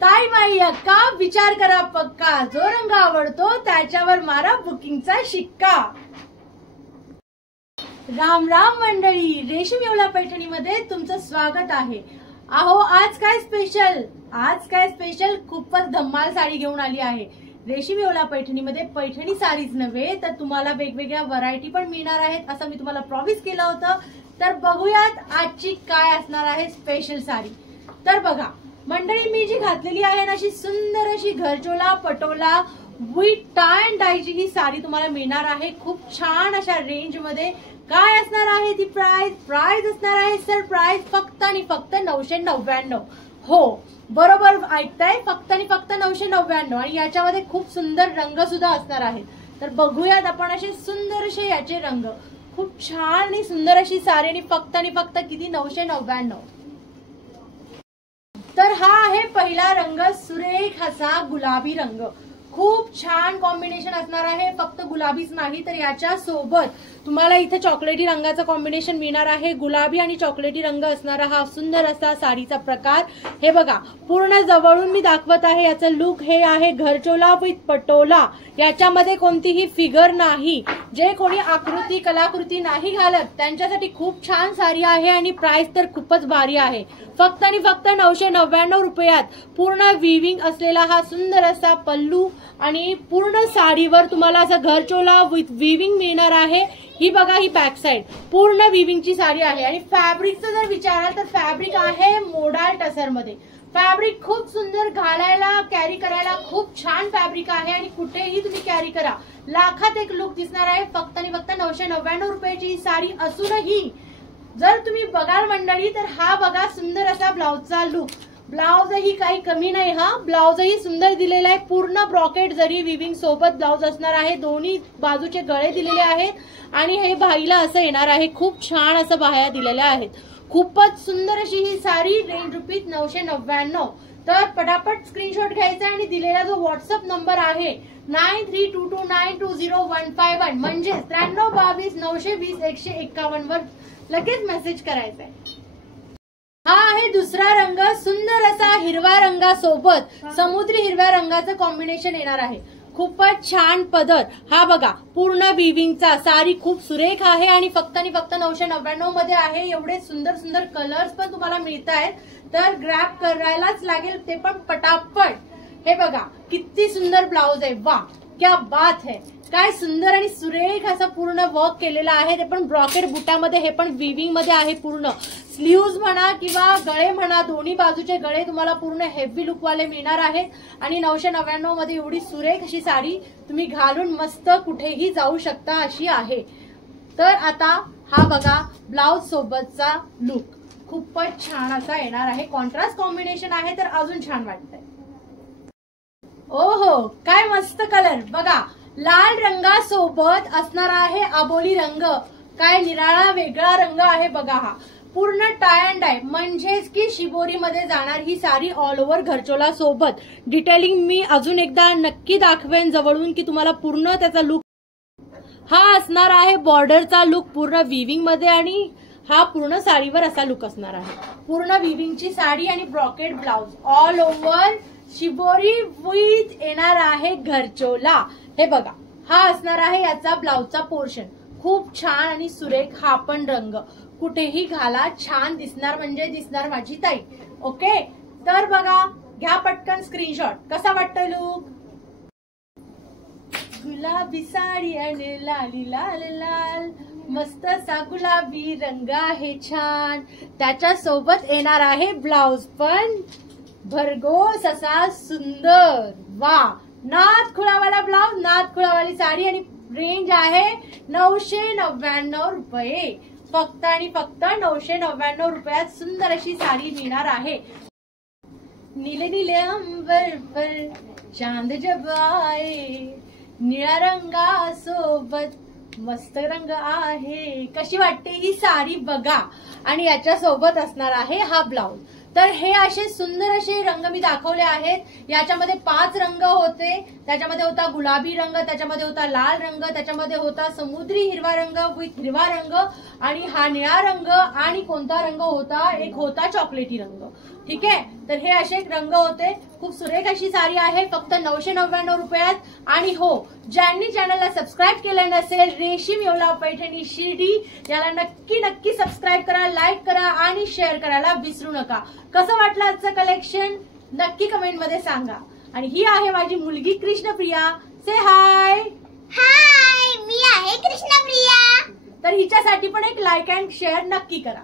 ताई माई अक्का विचार करा पक्का, जो रंग आवडतो त्याच्यावर मारा बुकिंगचा शिक्का। राम राम मंडळी, रेशीम येवला पैठणीमध्ये तुमचं स्वागत आहे। अहो आज काय स्पेशल खूपच धम्माल साडी घेऊन आली आहे। रेशीम येवला पैठणीमध्ये पैठणी साडीच नव्हे तर तुम्हाला वेगवेगळ्या व्हरायटी पण मिळणार आहेत असं मी तुम्हाला प्रॉमिस केलं होतं। तर बघूयात आजची काय असणार आहे स्पेशल साडी। तर बघा मंडळी, मी जी घातलेली आहे ना अशी सुंदर अशी Gharchola Patola with tie and डायची ही साडी तुम्हाला मिळणार आहे खूप छान अशा रेंज मध्ये। काय असणार आहे ती प्राइस असणार आहे सरप्राइज फक्त आणि फक्त 999। हो बरोबर ऐकताय, फक्त आणि फक्त 999 आणि याच्यामध्ये खूप सुंदर रंग सुद्धा असणार आहेत। तर बघूयात आपण असे सुंदर असे याचे रंग, खूप छान आणि सुंदर अशी साडी आणि फक्त किती 999। तर हा आहे पहिला रंग, सुरेख असा गुलाबी रंग, खूप छान कॉम्बिनेशन असणार आहे। फक्त गुलाबीच नाही तर याच्या सोबत तुम्हाला इथे चॉकलेटी रंगाचा कॉम्बिनेशन मिळणार आहे। गुलाबी आणि चॉकलेटी रंग असणारा हा सुंदर असा साडीचा प्रकार। हे बघा पूर्ण जवळून मी दाखवत आहे याचं लुक। हे आहे घरचोला विथ पटोला, याच्यामध्ये कोणतीही फिगर नाही, जे कोणी आकृती कलाकृती नाही घालत त्यांच्यासाठी खूप छान साडी आहे आणि प्राइस तर खूपच भारी आहे। फक्त आणि फक्त 999 रुपयात पूर्ण विविंग असलेला हा सुंदर असा पल्लू आणि पूर्ण साडीवर तुम्हाला असं घरचोला विथ विविंग मिळणार आहे। ही बघा ही बॅक साइड पूर्ण विविंगची साडी आहे आणि फॅब्रिकचं जर विचाराल तर फॅब्रिक आहे मोडाल टसर मध्ये। फॅब्रिक खूप सुंदर, घालायला कॅरी करायला खूप छान फॅब्रिक आहे आणि कुठेही तुम्ही कॅरी करा लाखात एक लुक दिसणार आहे। फक्त आणि फक्त 999 रुपयाची ही साडी असूनही जर तुम्ही बघाल मंडळी तर हा बघा सुंदर असा ब्लाउजचा लुक। ब्लाउजही काही कमी नाही, हा ब्लाउजही सुंदर दिलेला आहे। पूर्ण ब्रॉकेट जरी विविंग सोबत ब्लाउज असणार आहे, दोन्ही बाजूचे गळे दिलेले आहेत आणि हे बाहीला असं येणार आहे, खूप छान असं बाह्या दिलेल्या आहेत। खूपच सुंदर अशी ही साडी, रेंज रुपीज 999। तर पटापट स्क्रीनशॉट घ्यायचा आणि दिलेला जो व्हॉट्सअप नंबर आहे 9322920151 म्हणजे 9322920151 वर लगेच मेसेज करायचा आहे। हा आहे दुसरा रंग, सुंदर असा हिरव्या रंगासोबत समुद्री हिरव्या रंगाचं कॉम्बिनेशन येणार आहे। खूपच छान पदर, हा बघा पूर्ण विविंगचा, साडी खूप सुरेख आहे आणि फक्त 999 मध्ये आहे। एवढे सुंदर सुंदर कलर्स पण तुम्हाला मिळत आहेत तर ग्रॅब करायलाच लागेल, ते पण पटापट। हे बघा किती सुंदर ब्लाउज आहे, वा क्या बात है, काय सुंदर आणि सुरेख असं पूर्ण वर्क केलेलं आहे, ते पण ब्रॉकेट बुटामध्ये, हे पण विविंग मध्ये आहे। पूर्ण स्लीव्ज म्हणा किंवा गळे म्हणा, दोन्ही बाजूचे गळे तुम्हाला पूर्ण हेवी लुक वाले मिळणार आहेत आणि 999 मध्ये एवढी सुरेख अशी साडी तुम्ही घालून मस्त कुठेही जाऊ शकता अशी आहे। तर आता हा बघा ब्लाउज सोबतचा लुक खूपच छान असा येणार आहे, कॉन्ट्रास्ट कॉम्बिनेशन आहे तर अजून छान वाटतंय। ओहो काय मस्त कलर बघा, लाल रंगासोबत असणार आहे अबोली रंग, काय निराळा वेगळा रंग आहे बघा। हा पूर्ण टाय अँड डाय म्हणजेच की शिबोरी मध्ये जाणार ही साडी ऑल ओव्हर घरचोला सोबत। डिटेलिंग मी अजून एकदा नक्की दाखवेन जवळून की तुम्हाला पूर्ण त्याचा लुक। हा असणार आहे बॉर्डरचा लुक पूर्ण विविंग मध्ये आणि हा पूर्ण साडीवर असा लुक असणार आहे। पूर्ण विविंगची साडी आणि brocade blouse, all over shibori with येणार आहे घरचोला। हे बघा हा असणार आहे याचा ब्लाउजचा पोर्शन, खूप छान आणि सुरेख हा पण रंग, कुठेही घाला छान दिसणार म्हणजे दिसणार माझी ताई। ओके तर बघा घ्या पटकन स्क्रीनशॉट, कसा वाटतोय लुक? गुलाबी साडी आणि लाली लाल लाल, मस्त सा गुलाबी रंग आहे छान, त्याच्या सोबत येणार आहे ब्लाउज पण भरघोस असा सुंदर, वा नाद खुळावाला ब्लाउज, नाद खुळावाली साडी आणि रेंज आहे 999 रुपये। फक्त आणि फक्त 999 रुपयात सुंदर अशी साडी मिळणार आहे। नीले नीले अंबर पर चांद जब आए, निळ्या रंगासोबत मस्त रंग आहे। कशी वाटते ही साडी बघा आणि याच्या सोबत असणार आहे हा ब्लाउज। तर हे असे सुंदर असे रंग मी दाखवले आहेत। याच्यामध्ये 5 रंग होते, त्याच्यामध्ये होता गुलाबी रंग, त्याच्यामध्ये होता लाल रंग, त्याच्यामध्ये होता समुद्री हिरवा रंग विथ हिरवा रंग, आणि हा निळा रंग, आणि कोणता रंग होता, एक होता चॉकलेटी रंग। ठीक आहे, तर हे असे रंग होते। खूप सुरेख अशी साडी आहे, फक्त 999 रुपयात। आणि हो, ज्यांनी चॅनलला सबस्क्राईब केलं नसेल, रेशीम येवला पैठणी शिर्डी याला नक्की नक्की सबस्क्राईब करा, लाईक करा आणि शेअर करायला विसरू नका। कसं वाटलं आजचं कलेक्शन नक्की कमेंट मध्ये सांगा। आणि ही आहे माझी मुलगी कृष्णप्रिया, से हाय। हाय, मी आहे कृष्णप्रिया। तर हिच्यासाठी पण एक लाईक अँड शेअर नक्की करा।